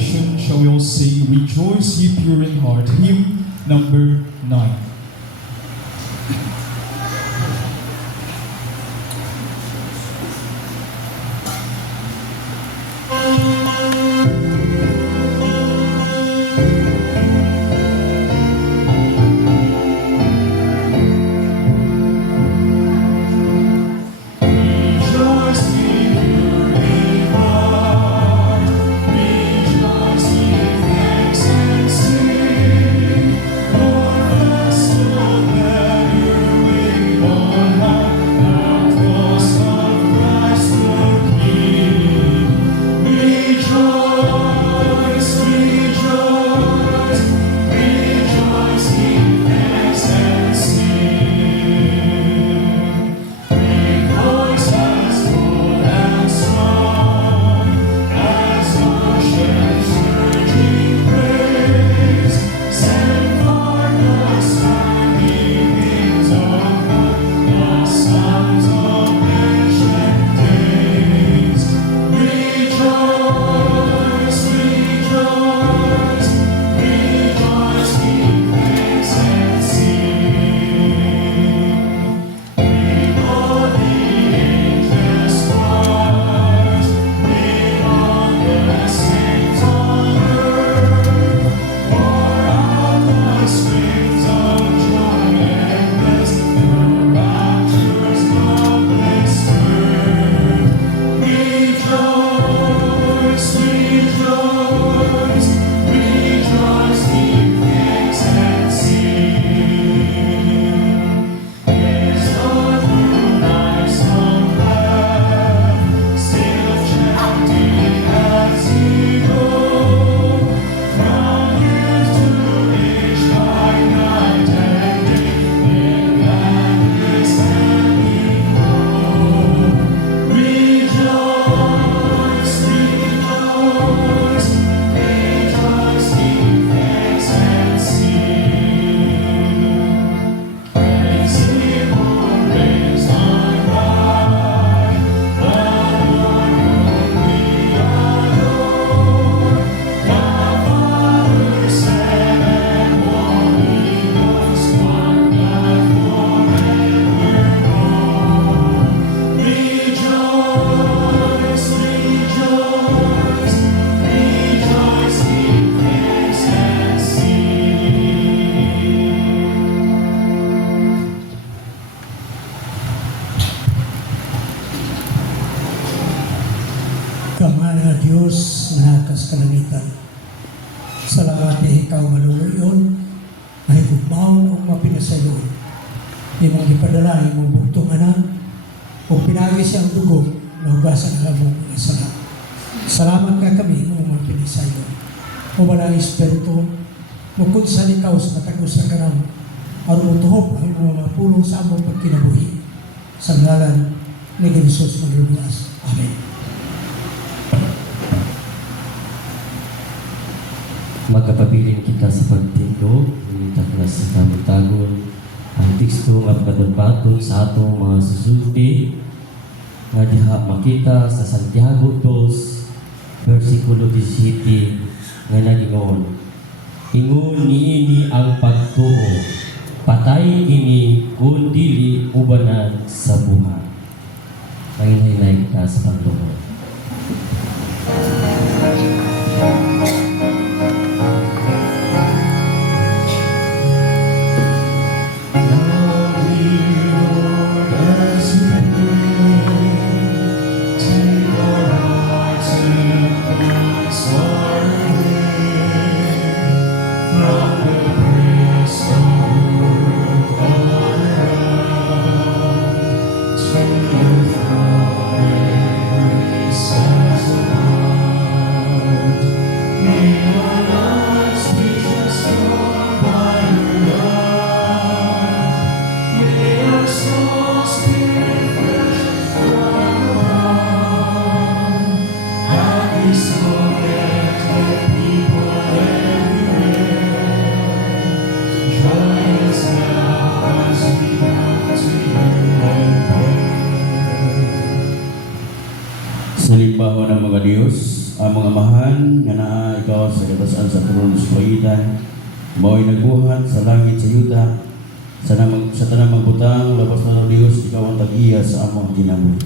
declaration shall we all sing, Rejoice Ye Pure in Heart, hymn number 9. Kamahal na Diyos na nakas kalangitan. Salamat ikaw maluluyon, ay hugmaon o mapinasayon. Imong ipadala, imong bugtunganan, o pinagi siyang dugo na hugasan ang among asala. Salamat ka kami, imong mapinasayon. O walang Espiritu, mukod sa ikaw sa matagos sa karam, aron mutuhop ang mga mapulong sa among pagkinabuhi. Sa ngalan ni Jesus Manluluas. Amen. Magkapabilin kita sa pagtindog, umitak na sa tagon-tagon, ang teksto nga pagkadagbaton sa atong mga susulti, nga diha makita sa Santiago 2, versikulo 17, nga nagingon, ingon niini ang pagtuo, patay ini kung dili ubanan sa buhay. Nanginhinay kita sa pagtuo. Sa limbaho ng mga Diyos, ang mga amahan nga naa ikaw pangalan, mao'y nagbuhat sa langit sa yuta, sa tanang magbutang, labas na Diyos, ikaw ang tag-iya sa among kinabuhi.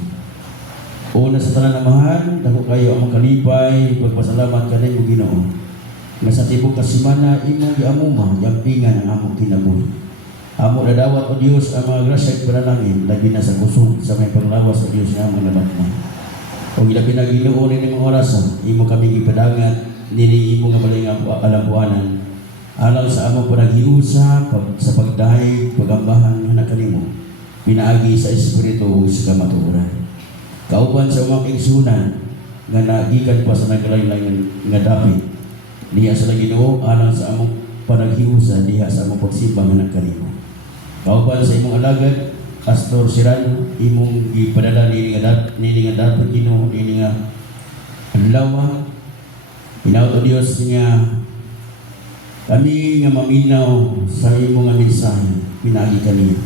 Una sa tanan na mahal, dako kayo ang makalipay, pagpasalamat ka rin mo Ginoo. Nga sa tibok kasimana, imong giamuma, yampingan ang among kinabuhi. Amo nadawat o Diyos ang mga grasya at panalangin, labi na sa kusog sa may panglawas o Diyos nga among nabatna. O ilabi na Ginoo ni mga orasan, imo kami ipadangat, nini imo nga balay nga alambuanan, alang sa among panaghiusa, sa pagdahay, pagambahan nga nakanimo, pinaagi sa Espiritu sa kamatuoran. Kauban sa umang ingsunan, nga nagikan pa sa naglain-lain nga dapit, niya sa Ginoo alang sa among panaghiusa, diha sa among pagsimba nga nakanimo. Kauban sa imong alagad, Pastor Sirano, imong ipadala nini nga dapit Ginoo, nini nga adlaw, pinauto Dios nga kami nga maminaw sa imong nga mensahe, pinagi kaniya.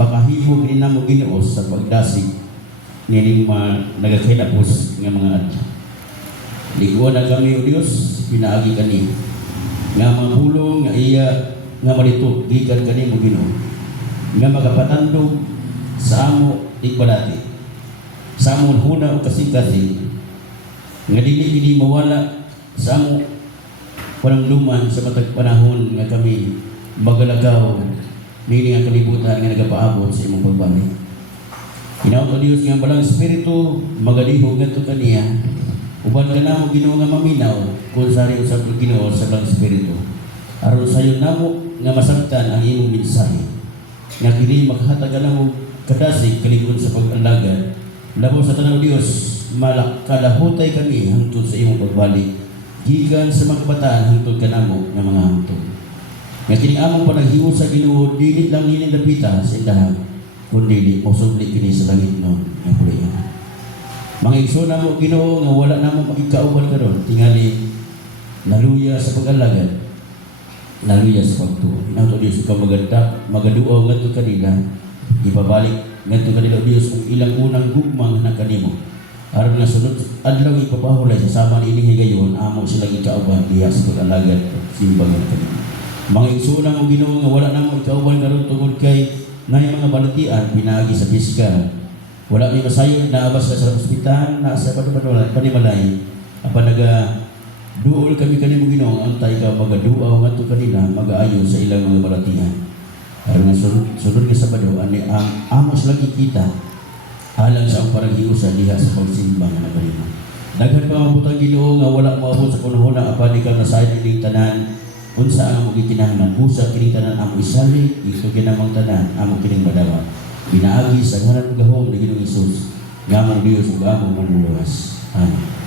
Makahimo kini namo Ginoo sa pagdasig nining mga nagakainapos nga mga adlaw. Liguan na kami o Dios, pinaagi kani nga mga pulong nga iya nga malitot gikan kani mo Ginoo, nga magapatandog sa amo tigbalati, sa among huna o kasing-kasing, nga dili kini mawala sa amo panangluman sa matag panahon nga kami magalagaw nini nga kalibutan nga nagapaabot sa imong pagbalik. Inaot o Diyos nga balang Espiritu magalihog ngadto kaniya, uban ka namo Ginoo nga maminaw kung sari usab og Ginoo sa balang Espiritu, aron sayon namo nga masabtan ang imong mensahe, nga kini maghatag namo kadasig kalingon sa pag-alagad, labaw sa tanaw Dios malakadahutay kami hangtod sa imong pagbalik, gikan sa mga kabataan hangtod kanamo nga mga hangtod. Nga kini among panaghiusa sa Ginoo, dili lang nini dapita sa indahan, kundi mosubli kini sa langit nun nga pulihan. Mga igsoon mo Ginoo nga wala namo makikauban karon, tingali naluya sa pag-alagad, naluya sa pagtuo. Inato Dios ikaw magaduaw ngadto kanila, ipabalik ngadto kanila Dios ang ilang unang gugma nga kanimo. Aron nga sunod adlaw ipapahulay sa sama niini higayon, amo sila gikauban diha sa pag-alagad simbang nga kanimo. Mga igsoon mo Ginoo nga wala namo ikauban karon tungod kay nay mga balatian pinaagi sa piskal. Wala may masayon na abas ka sa ospital, na sa panimalay, apan duol kami kanimo Ginoo, antay ka magaduaw ngadto kanila, magaayo sa ilang mga balatian. Aron nga sunod nga Sabado ani ang amos lang ikita alang sa ang paranghiusa diha sa pagsimba nga nagalima. Daghan pa mabutang Ginoo nga wala moabot sa panahon na apan ikaw nasayd ining tanan, unsa ang among gikinahanglan, busa kining tanan among isali, ito ginamang tanan among kining madawa. Binaagi sa ngalan ug gahom ni Ginoong Hesus, nga among Dios ug among manluluwas. Amen.